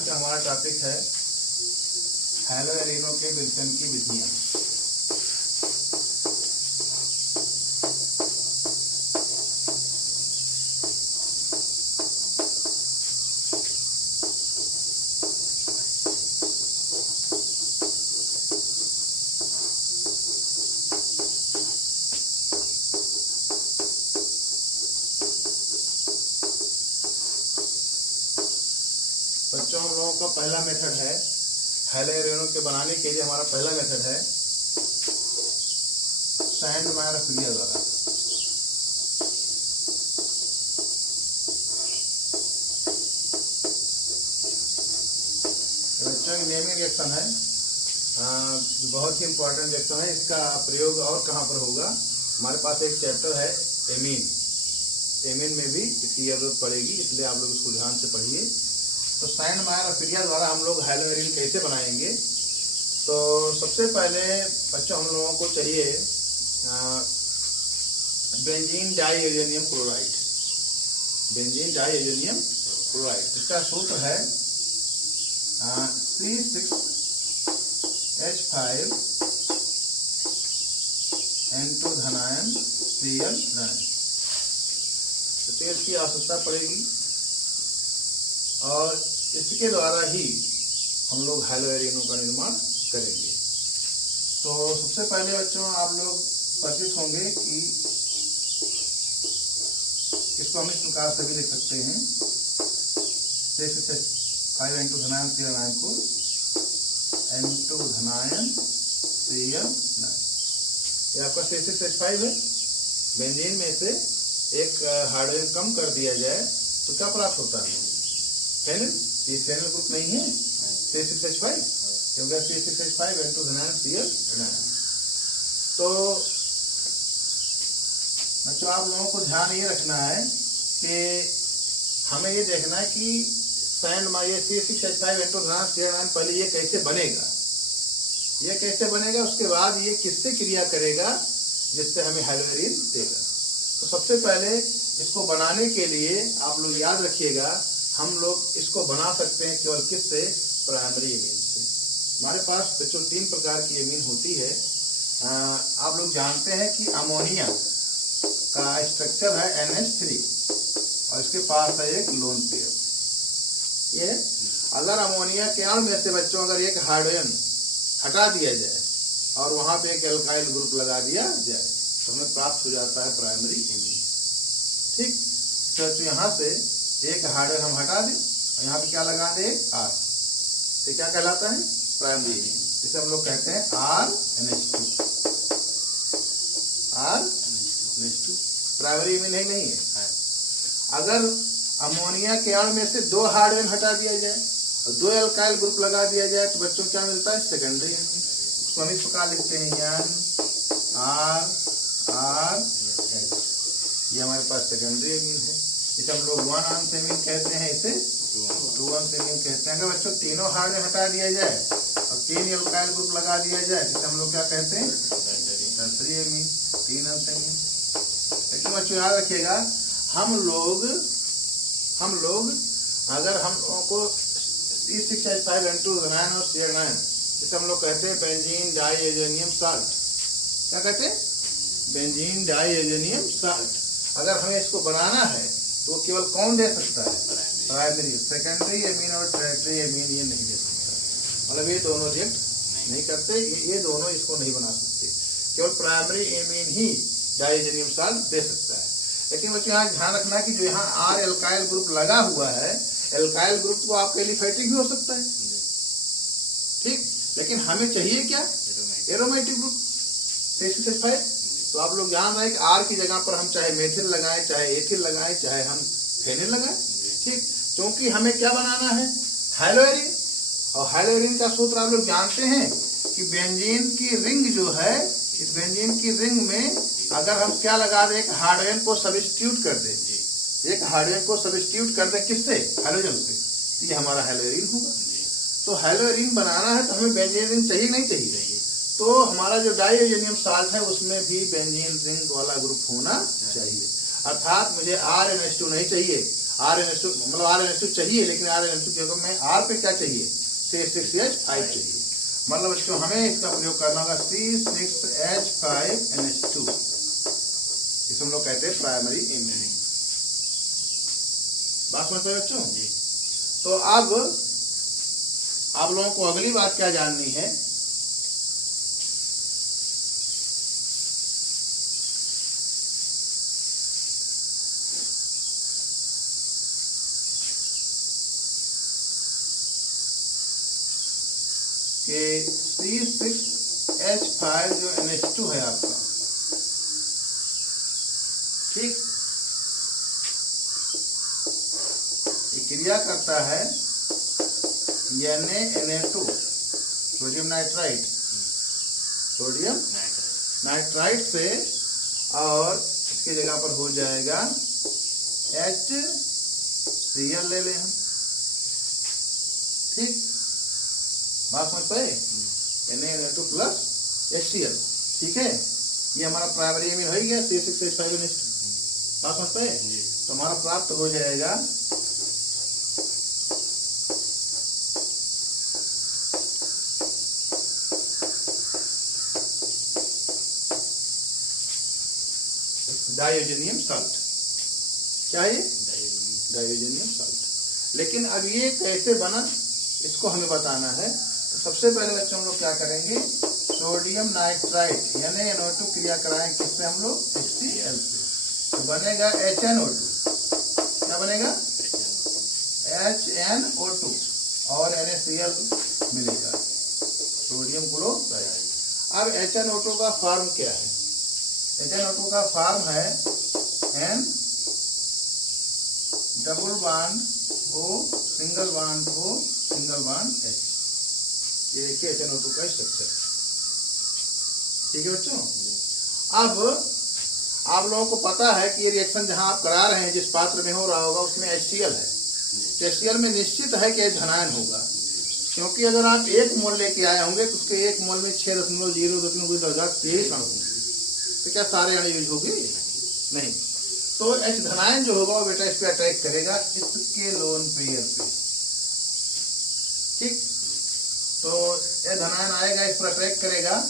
आज का हमारा टॉपिक है हैलो एरिनो के विल्सन की विधियां। बच्चों, हम लोगों का पहला मेथड है हैलो एरिनो के बनाने के लिए। हमारा पहला मेथड है सैंडमायर-फिलिया द्वारा। बच्चों, नेमिंग रिएक्शन है, जो बहुत ही इंपॉर्टेंट रिएक्शन है। इसका प्रयोग और कहाँ पर होगा? हमारे पास एक चैप्टर है एमीन में भी इसकी जरूरत पड़ेगी, इसलिए आप लोग इसको ध्यान से पढ़िए। तो सैंडमायर-फिलिया द्वारा हम लोग हैलो एरिन कैसे बनाएंगे? तो सबसे पहले बच्चों हम लोगों को चाहिए बेंजीन डाइएजेनियम क्लोराइड। बेंजीन डाइएजेनियम क्लोराइड, इसका सूत्र है C6H5N2 धनायन Cl9। तो इसकी आवश्यकता पड़ेगी और इसके द्वारा ही हम लोग हैलो एरिनो का निर्माण करेंगे। तो सबसे पहले बच्चों आप लोग परिचित होंगे कि इसको हम इस प्रकार से भी लिख सकते हैं, 5N2 धनायन Cl9 को N2 धनायन Cl9। ये आपका C6H5 है। बेंजीन में से एक हाइड्रोजन कम कर दिया जाए तो क्या प्राप्त होता है? फेनिल। ये फेनिल ग्रुप नहीं है C6H5, क्योंकि C6H5 N2 धनायन Cl9। तो बच्चों आप लोगों को ध्यान ये रखना है कि हमें ये देखना है कि ये C6H5 N2 धनायन Cl9 पहले ये कैसे बनेगा, उसके बाद ये किससे क्रिया करेगा जिससे हमें हैलो एरिन देगा। तो सबसे पहले इसको बनाने के लिए आप लोग याद रखिएगा, हम लोग इसको बना सकते हैं केवल किससे? प्राइमरी एमीन से। हमारे पास बच्चों 3 प्रकार की एमीन होती है। आप लोग जानते हैं कि अमोनिया का स्ट्रक्चर है NH3 और इसके पास है एक लोन पेयर। ये अगर अमोनिया के अणु में से बच्चों अगर एक हाइड्रोजन हटा दिया जाए और वहां पे एक एल्काइल ग्रुप लगा दिया जाए तो हमें प्राप्त हो जाता है प्राइमरी एमीन। ठीक, तो यहाँ से एक हाइड्रोजन हम हटा दें और यहाँ पे क्या लगा दें? R। तो क्या कहलाता है? प्राइमरी एमीन, जिसे हम लोग कहते हैं RNH2। RNH2 प्राइमरी एमीन है नहीं है। अगर अमोनिया के अणु में से 2 हाइड्रोजन हटा दिया जाए और 2 एल्काइल ग्रुप लगा दिया जाए तो बच्चों क्या मिलता है? Secondary amine. उसको हम इस प्रकार लिखते हैं NRRH। ये हमारे पास सेकेंडरी एमीन है। इसे हम लोग 1 अंश एमीन कहते हैं, इसे 2 अंश एमीन कहते हैं। अगर बच्चों तीनों हाइड्रोजन हटा दिया जाए और 3 एल्काइल ग्रुप लगा दिया जाए तो हम लोग क्या कहते हैं? टर्सरी एमीन, 3 अंश एमीन। लेकिन बच्चों याद रखिएगा, हम लोग अगर हम लोगों को C6H5 N2 धनायन और Cl9, जिसे हम लोग कहते हैं बेंजीन डाइएजेनियम साल्ट। क्या कहते हैं? Benzene diazonium salt. अगर हमें इसको बनाना है तो केवल कौन दे सकता है? प्राइमरी। सेकेंडरी एमीन और टर्शियरी एमीन ये नहीं दे सकता। मतलब ये दोनों रिएक्ट नहीं करते, ये दोनों इसको नहीं बना सकते। केवल प्राइमरी एमीन ही डाइएजेनियम साल्ट दे सकता है। लेकिन बच्चों यहाँ ध्यान रखना कि जो यहाँ R एल्काइल ग्रुप लगा हुआ है, एल्काइल ग्रुप तो आपका एलिफेटिक भी हो सकता है। ठीक, लेकिन हमें चाहिए क्या? Aromatic group C6H5। तो आप लोग जान रहे हैं कि R की जगह पर हम चाहे मेथिल लगाएं, चाहे एथिल लगाएं, चाहे हम फेनिल लगाएं। ठीक, क्योंकि हमें क्या बनाना है? Haloarene. और हैलो एरिन का सूत्र आप लोग जानते हैं कि बेंजीन की रिंग जो है, इस बेंजीन की रिंग में अगर हम क्या लगा दें? एक हाइड्रोजन को सब्स्टिट्यूट कर दें। एक हाइड्रोजन को सब्स्टिट्यूट कर दें किससे? हैलोजन से। तो ये हमारा हैलो एरिन होगा। तो हैलो एरिन बनाना है तो हमें बेंजीन रिंग चाहिए नहीं चाहिए? तो हमारा जो डाइएजेनियम साल्ट है उसमें भी बेंजीन रिंग वाला ग्रुप होना चाहिए। अर्थात मुझे RNH2 नहीं चाहिए, RnH2 मतलब RnH2 चाहिए, लेकिन RnH2 की जगह में R पे क्या चाहिए, C6H5 चाहिए। मतलब बच्चों हमें इसका प्रयोग करना होगा C6H5NH2, इसे हम लोग कहते हैं प्राइमरी एमीन। बात समझ पाए बच्चों? तो अब आप लोगों को अगली बात क्या जाननी है, कि C6H5 जो NH2 है आपका, ठीक, ये क्रिया करता है Na2 sodium nitrite, sodium nitrite से, और इसकी जगह पर हो जाएगा HCl ले लें हम, ठीक, बात समझ पाए, Na2 प्लस HCl, ठीक है, ये हमारा प्राइमरी एमीन हो गया C6H5NH2। बात समझ पाए? तो हमारा प्राप्त हो जाएगा डायोजेनियम साल्ट। क्या है? डायोजेनियम साल्ट। लेकिन अब ये कैसे बना, इसको हमें बताना है। तो सबसे पहले बच्चों हम लोग क्या करेंगे, सोडियम नाइट्राइट यानी NO2 क्रिया कराएं किससे हम लोग, HCl से, तो बनेगा HNO2। क्या बनेगा? HNO2 और NaCl मिलेगा, सोडियम क्लोराइड। अब HNO2 का फॉर्म क्या है? HNO2 का फॉर्म है N double bond O single bond O single bond H। ये देखिए HNO2 का स्ट्रक्चर, ठीक है बच्चों। अब आप लोगों को पता है कि ये रिएक्शन जहां आप करा रहे हैं, जिस पात्र में हो रहा होगा उसमें HCl है, तो HCl में निश्चित है कि धनायन होगा, क्योंकि अगर आप 1 मोल लेके आए होंगे तो उसके 1 मोल में 6.023 अणु होंगे, तो क्या सारे अणु यूज होंगे? नहीं। तो H धनायन जो होगा वो बेटा इस पे अटैक करेगा, इसके लोन पेयर पे, ठीक। तो ये धनायन आएगा, इस पर अटैक करेगा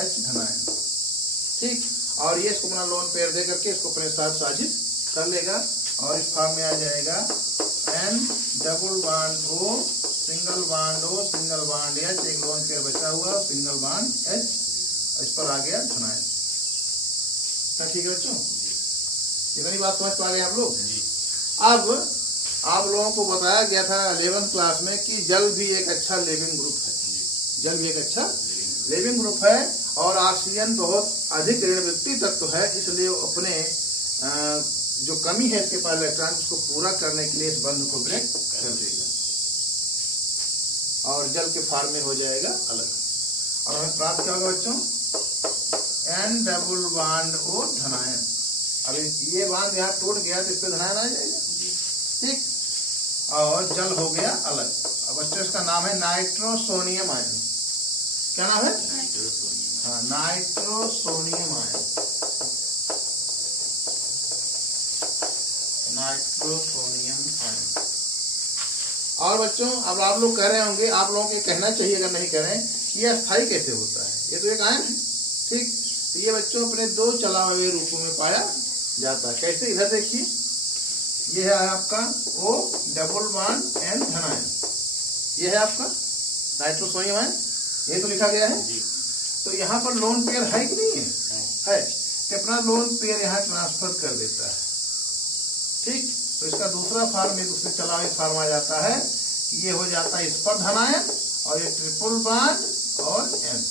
H धनायन, ठीक, और ये इसको अपना लोन पेयर दे करके इसको अपने साथ साझित कर लेगा, और इस फॉर्म में आ जाएगा N double bond O single bond O single bond H, एक लोन पेयर बचा हुआ सिंगल बॉन्ड H, इस पर आ गया धनायन। ठीक है बच्चों, इतनी बात समझ पा रहे हैं आप लोग? अब आप लोगों को बताया गया था 11th क्लास में कि जल भी एक अच्छा लिविंग ग्रुप है, जल भी एक अच्छा लिविंग ग्रुप है, और ऑक्सीजन बहुत अधिक ऋणवृत्ति तत्व है, इसलिए वो अपने जो कमी है इसके पास इलेक्ट्रॉन, उसको पूरा करने के लिए इस बंध को ब्रेक कर देगा, और जल के फॉर्म में हो जाएगा अलग। और हमें प्राप्त क्या होगा बच्चों, N डबल बॉन्ड O धनायन। अब ये बांध यहाँ टूट गया तो इस पे धनायन आ जाएगा, ठीक, और जल हो गया अलग। अब बच्चों इसका नाम है नाइट्रोसोनियम आयन। क्या नाम है? हाँ, नाइट्रोसोनियम आयन, नाइट्रोसोनियम आयन। और बच्चों अब आप लोग कह रहे होंगे, आप लोगों को कहना चाहिए अगर नहीं कह रहे हैं, कि यह स्थायी कैसे होता है, ये तो एक आयन है, ठीक। तो ये बच्चों अपने 2 चला हुए रूपों में पाया जाता है। कैसे? इधर देखिए, ये है आपका O डबल बॉन्ड N धनायन, ये है आपका नाइट्रोसोनियम आयन, ये तो लिखा गया है। तो यहाँ पर लोन पेयर है कि नहीं है? है, तो अपना लोन पेयर यहाँ ट्रांसफर कर देता है, ठीक। तो इसका दूसरा फॉर्म में दूसरे चला हुए फॉर्म आ जाता है, ये हो जाता है इस पर धनायन, और ये ट्रिपल बॉन्ड और N,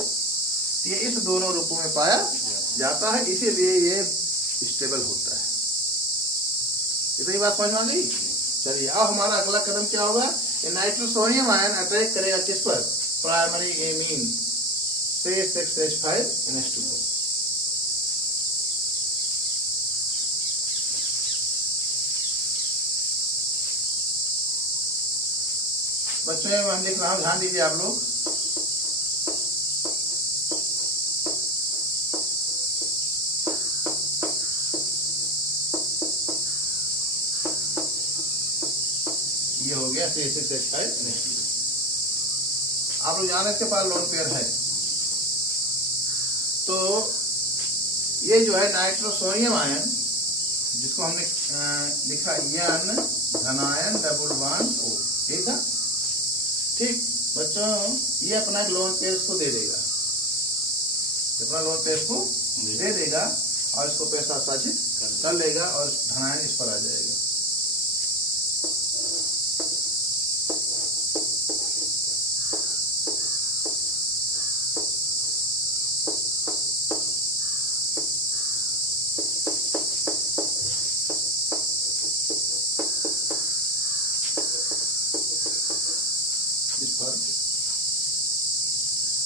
ये इस दोनों रूपों में पाया जाता है, इसीलिए ये स्टेबल होता है। इतनी बात समझ में आ गई? चलिए अब हमारा अगला कदम क्या होगा, नाइट्रोसोनियम आयन अटैक करेगा किस पर, प्राइमरी एमीन C6H5NH2 पर। बच्चों मैं लिख रहा हूं, ध्यान दीजिए आप लोग। ये हो गया C6H5 नेगेटिव। आप लोग जाने के पास लोन पेयर है, तो ये जो है नाइट्रोसोनियम आयन, जिसको हमने लिखा N धनायन डबल बॉन्ड O, ठीक है। ठीक बच्चों, ये अपना लोन पेयर को दे देगा, अपना लोन पेयर को दे देगा और इसको पैसा साझित कर लेगा और धनायन इस पर आ जाएगा।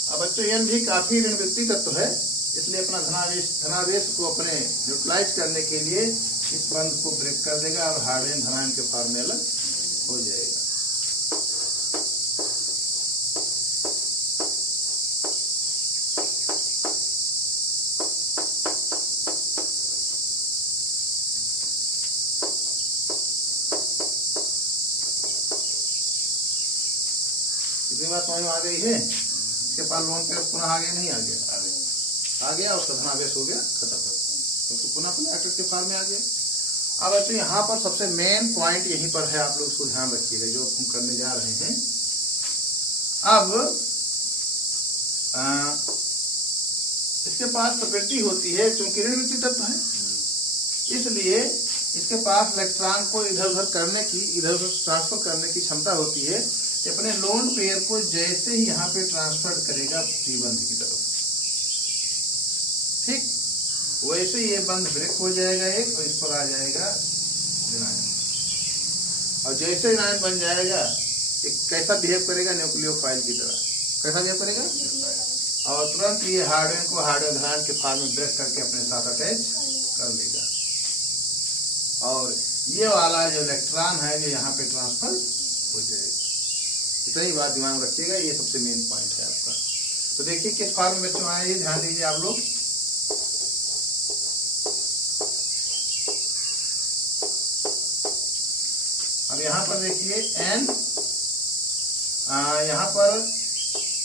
अब बच्चों N भी काफी ऋणवृत्ति तत्व है, इसलिए अपना धनावेश को अपने न्यूट्रलाइज करने के लिए इस बंध को ब्रेक कर देगा और हाइड्रोजन धनायन के फॉर्म में अलग हो जाएगा। इतनी बात समझ में आ गई है। इसके पास लोन पे पुनः आगे नहीं आ गया, आ गया उसका धनावेश हो गया खत्म, तो पुनः अपने एक्टिव के फॉर्म में आ गया। अब अच्छा यहाँ पर सबसे मेन पॉइंट यहीं पर है, आप लोग इसको ध्यान रखिएगा जो हम करने जा रहे हैं। अब इसके पास प्रॉपर्टी होती है, चूंकि ऋणवृत्ति तत्व है, इसलिए इसके पास इलेक्ट्रॉन को इधर उधर करने की, इधर उधर ट्रांसफर करने की क्षमता होती है। अपने लोन पेयर को जैसे ही यहाँ पे ट्रांसफर करेगा बंध की तरफ, ठीक वैसे ये बंध ब्रेक हो जाएगा एक, और इस पर आ जाएगा ऋणायन, और जैसे ऋणायन बन जाएगा एक कैसा बिहेव करेगा, न्यूक्लियोफाइल की तरह कैसा बिहेव करेगा, और तुरंत ये हाइड्रोजन को हाइड्रोजन धनायन के फॉर्म में ब्रेक करके अपने साथ अटैच कर लेगा, और ये वाला जो इलेक्ट्रॉन है जो यहाँ पे ट्रांसफर हो जाएगा। इतना ही बात दिमाग में रखिएगा, ये सबसे मेन पॉइंट है आपका। तो देखिए किस फॉर्म में बच्चों आए, ध्यान दीजिए आप लोग। अब यहाँ पर देखिए N, यहाँ पर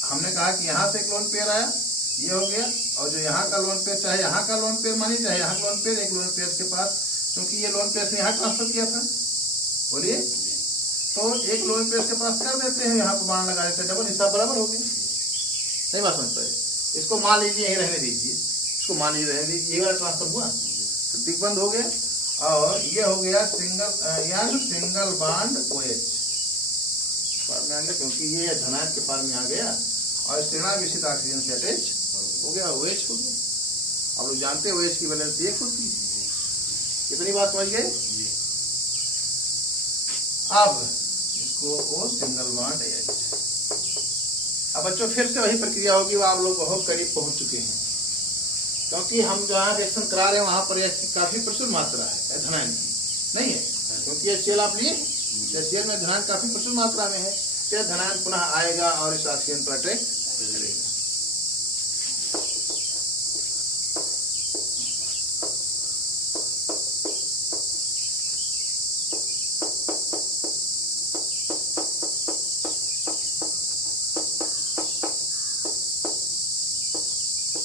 हमने कहा कि यहाँ से एक लोन पेयर आया, ये हो गया, और जो यहाँ का लोन पेयर, चाहे यहाँ का लोन पेयर मानिए चाहे यहाँ का लोन पेयर, एक लोन पेयर के पास, क्योंकि ये लोन पेयर से यहाँ ट्रांसफर किया था, बोलिए, तो एक लोन पेयर के पास कर देते हैं, यहाँ पर बाण लगा देते हैं, डबल हिसाब बराबर हो गया। नहीं बात समझ पाए, इसको मान लीजिए यहीं रहने दीजिए, इसको मान लीजिए रहने दीजिए, ये वाला ट्रांसफर हुआ तो दिग्बंध हो गया, और ये हो गया सिंगल बॉन्ड OH फॉर्म में आ गया, क्योंकि ये धनायन के फॉर्म में आ गया और ऋणावेशित ऑक्सीजन से अटैच हो गया, OH हो गया। आप लोग जानते हैं OH की वैलेंसी 1 होती है। कितनी बात समझ गए? अब इसको O सिंगल बॉन्ड H। अब बच्चों फिर से वही प्रक्रिया होगी, वो आप लोग बहुत करीब पहुंच चुके हैं, क्योंकि हम जहाँ रिएक्शन करा रहे हैं वहां पर काफी प्रचुर मात्रा है धनायन की, नहीं है, क्योंकि HCl आप लिए, HCl में धनायन काफी प्रचुर मात्रा में है, तो धनायन पुनः आएगा और इस ऑक्सीजन पर अटैक करेगा।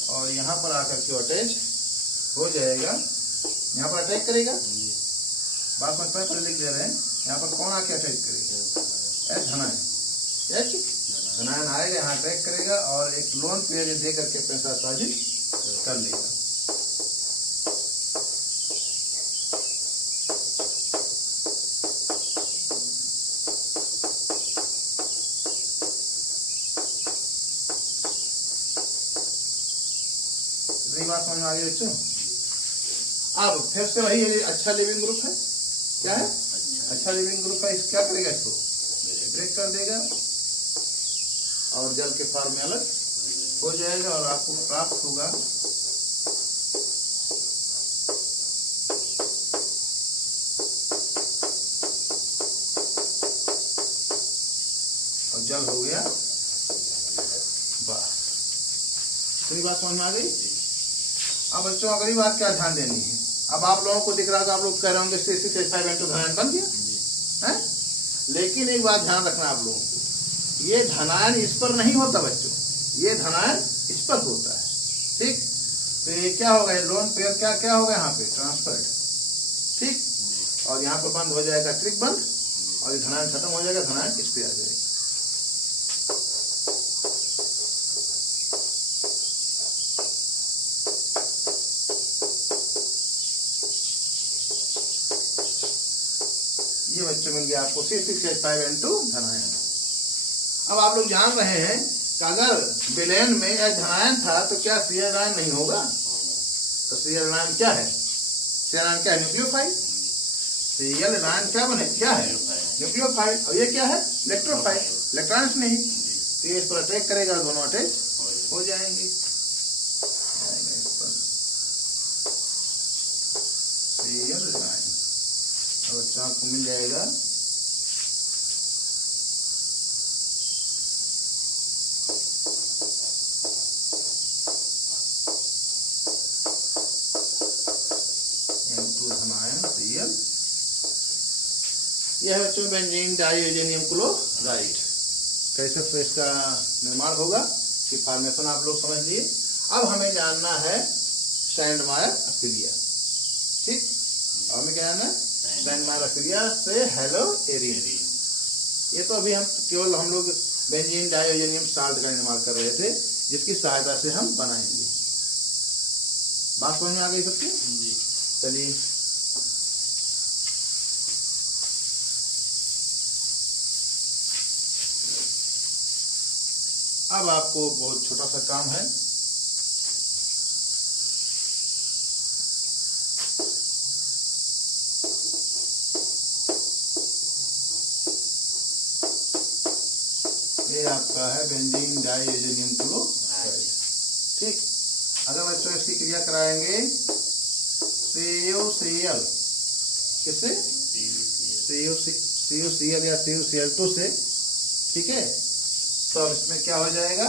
और यहाँ पर आकर के अटैच हो जाएगा, यहाँ पर अटैक करेगा, बात समझ पाए, पहले लिख दे रहे हैं, यहाँ पर कौन आके अटैक करेगा, धनायन, धनायन आएगा, यहाँ अटैक करेगा और एक लोन पेयर दे करके पैसा साझित कर लेगा। बात समझ में आ गई बच्चों? अब फिर से वही अच्छा लिविंग ग्रुप है, क्या है अच्छा लिविंग ग्रुप है, इस क्या करेगा, इसको ब्रेक कर देगा और जल के फॉर्म में अलग हो जाएगा, और आपको प्राप्त होगा और जल हो गया। बस पूरी बात समझ में आ गई। अब बच्चों अगली बात क्या ध्यान देनी है, अब आप लोगों को दिख रहा है, आप लोग कह रहे होंगे C6H5N2 धनायन बन गया है। लेकिन एक बात ध्यान रखना आप लोगों को, ये धनायन इस पर नहीं होता बच्चों, ये धनायन इस पर होता है। ठीक, तो ये क्या होगा, लोन पेयर क्या क्या होगा यहाँ पे ट्रांसफर्ड। ठीक, और यहाँ पर बंद हो जाएगा ट्रिक बंद, और ये धनायन खत्म हो जाएगा, धनायन इस पे आ जाएगा। ये बच्चों मिल गया आपको C6H5N2 धनायन। अब आप लोग जान रहे हैं कि अगर विलयन में धनायन था तो क्या Cl आयन नहीं होगा? तो Cl आयन क्या है? Cl आयन क्या है? न्यूक्लियोफाइल। Cl आयन क्या बने, क्या है? न्यूक्लियोफाइल। और ये क्या है? इलेक्ट्रोफाइल, इलेक्ट्रॉन्स नहीं। तो ये इस पर अटैक करेगा, दोनों अटैक हो जाएंगे। Cl आयन अब बच्चों आपको मिल जाएगा यह बच्चों बेंजीन डाइऑक्सिनियम क्लोराइड। कैसे फिर इसका निर्माण होगा कि फॉर्मेशन आप लोग समझ लिए। अब हमें जानना है सैंडमायर अक्रिया। ठीक, और हमें क्या जानना है? सैंडमायर अक्रिया से हेलो एरिन। ये तो अभी हम केवल हम लोग बेंजीन डाइऑक्सिनियम साल्ट का निर्माण कर रहे थे, जिसकी सहायता से हम बनाएंगे। बात समझ में आ गई सबकी? चलिए अब आपको बहुत छोटा सा काम है। ये आपका है बेंजीन डाइऑक्सिनियम क्लोराइड। ठीक, अगर बच्चों इसकी क्रिया कराएंगे CuCl किससे? CuCl या CuCl2 से। ठीक है, तो अब इसमें क्या हो जाएगा,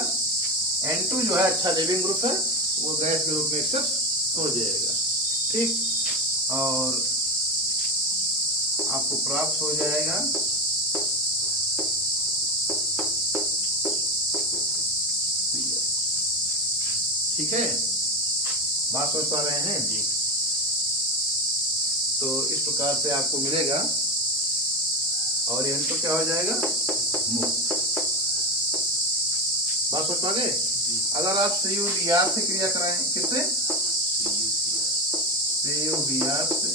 N2 जो है अच्छा लिविंग ग्रुप है, वो गैस के रूप में एक्सेप्ट हो जाएगा। ठीक, और आपको प्राप्त हो जाएगा ठीक है, बात समझ पा रहे हैं जी? तो इस प्रकार से आपको मिलेगा, और N2 क्या हो जाएगा, मुक्त। बात समझ पा गए? अगर आप CuBr से क्रिया कराएं, किससे? CuBr से।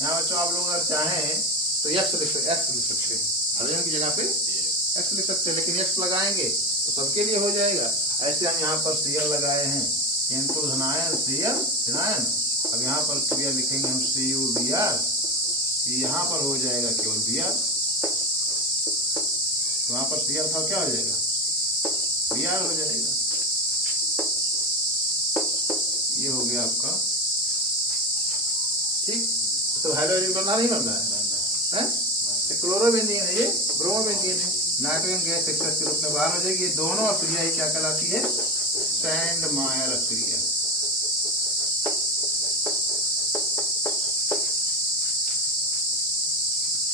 यहाँ बच्चों आप लोग अगर चाहें तो X लिख सकते हैं, हाइड्रोजन की जगह पे X लिख सकते हैं, लेकिन X लगाएंगे तो सबके लिए हो जाएगा। ऐसे हम यहाँ पर Cl लगाए हैं, N2 धनायन, Cl ऋणायन। अब यहाँ पर क्रिया लिखेंगे हम CuBr, यहाँ पर हो जाएगा केवल Br। वहां पर Cl था, क्या हो जाएगा, Br हो जाएगा। ये हो गया आपका। ठीक, तो हाइड्रोजन बनना नहीं बनना है, क्लोरोबेंजीन है, ये ब्रोमोबेंजीन है, नाइट्रोजन गैस एक्सेस के रूप में बाहर हो जाएगी। ये दोनों अक्रिया ही क्या कहलाती है, सैंडमायर अक्रिया।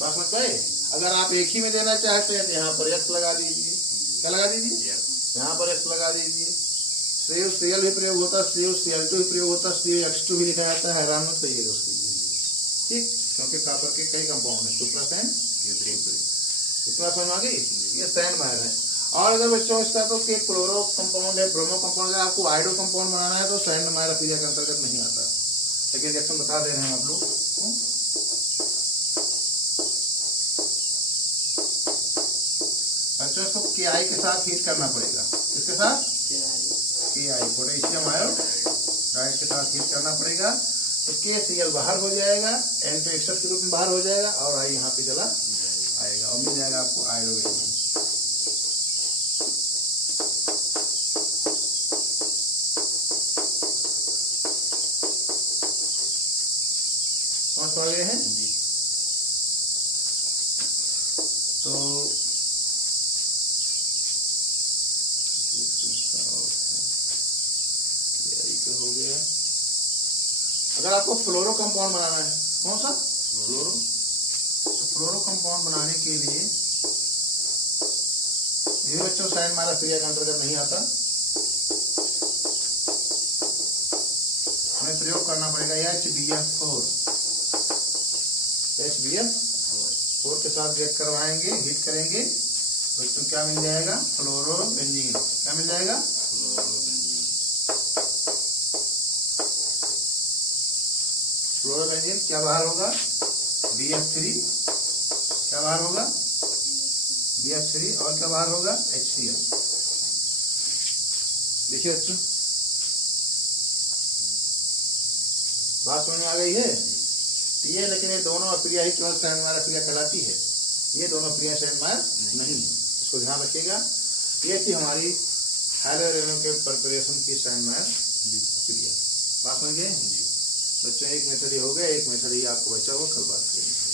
बात समझ पाए? अगर आप एक ही में देना चाहते हैं तो यहाँ पर X लगा दीजिए। क्या लगा दीजिए? यहाँ पर X लगा दीजिए। CuCl भी प्रयोग होता है, CuCl2 भी प्रयोग होता है, CuX2 भी लिखा जाता है, हैरान मत करिएगा उसके लिए। ठीक, क्योंकि कॉपर के कई कंपाउंड है, 2+N, इतना समझ आ गई? ये सैंडमायर है। और अगर बच्चों इसका तो क्लोरो कंपाउंड है, ब्रोमो कंपाउंड है, आपको आइडो कंपाउंड बनाना है तो सैंडमायर अक्रिया के अंतर्गत नहीं आता, लेकिन रिएक्शन बता दे रहे हैं आप लोग। बच्चों इसको Ki के साथ हीट करना पड़ेगा। किसके साथ? Ki, पोटेशियम आयोडाइड के साथ हीट करना पड़ेगा। तो KCl बाहर हो जाएगा, N2 एक्सेस के रूप में बाहर हो जाएगा, और I यहाँ पे चला आएगा, और मिल जाएगा आपको आयोडोबेंजीन। समझ पा गए हैं? तो हो गया। अगर आपको फ्लोरो कंपाउंड बनाना है, कौन सा? फ्लोरो। फ्लोरो कंपाउंड बनाने के लिए ये बच्चों साइन मारा क्रिया के अंतर्गत नहीं आता, हमें प्रयोग करना पड़ेगा HBF4 के साथ रिएक्ट करवाएंगे, हीट करेंगे, बच्चों क्या मिल जाएगा, फ्लोरोबेंजीन। क्या मिल जाएगा, फ्लोरोबेंजीन। क्या बाहर होगा, BF3। क्या बाहर होगा, BF3। और क्या बाहर होगा, HCl। देखिए बच्चों, बात समझ में आ गई है। ये लेकिन ये दोनों अक्रिया ही केवल साइनमार क्रिया कहलाती है, ये दोनों क्रिया साइनमार नहीं, इसको ध्यान रखिएगा। ये थी हमारी हैलोरेनो के प्रिपरेशन की साइनमार क्रिया। बात समझ गए बच्चों, एक मेथड ही हो गया, एक मेथड ही आपको बचा हुआ, कल बात करेंगे।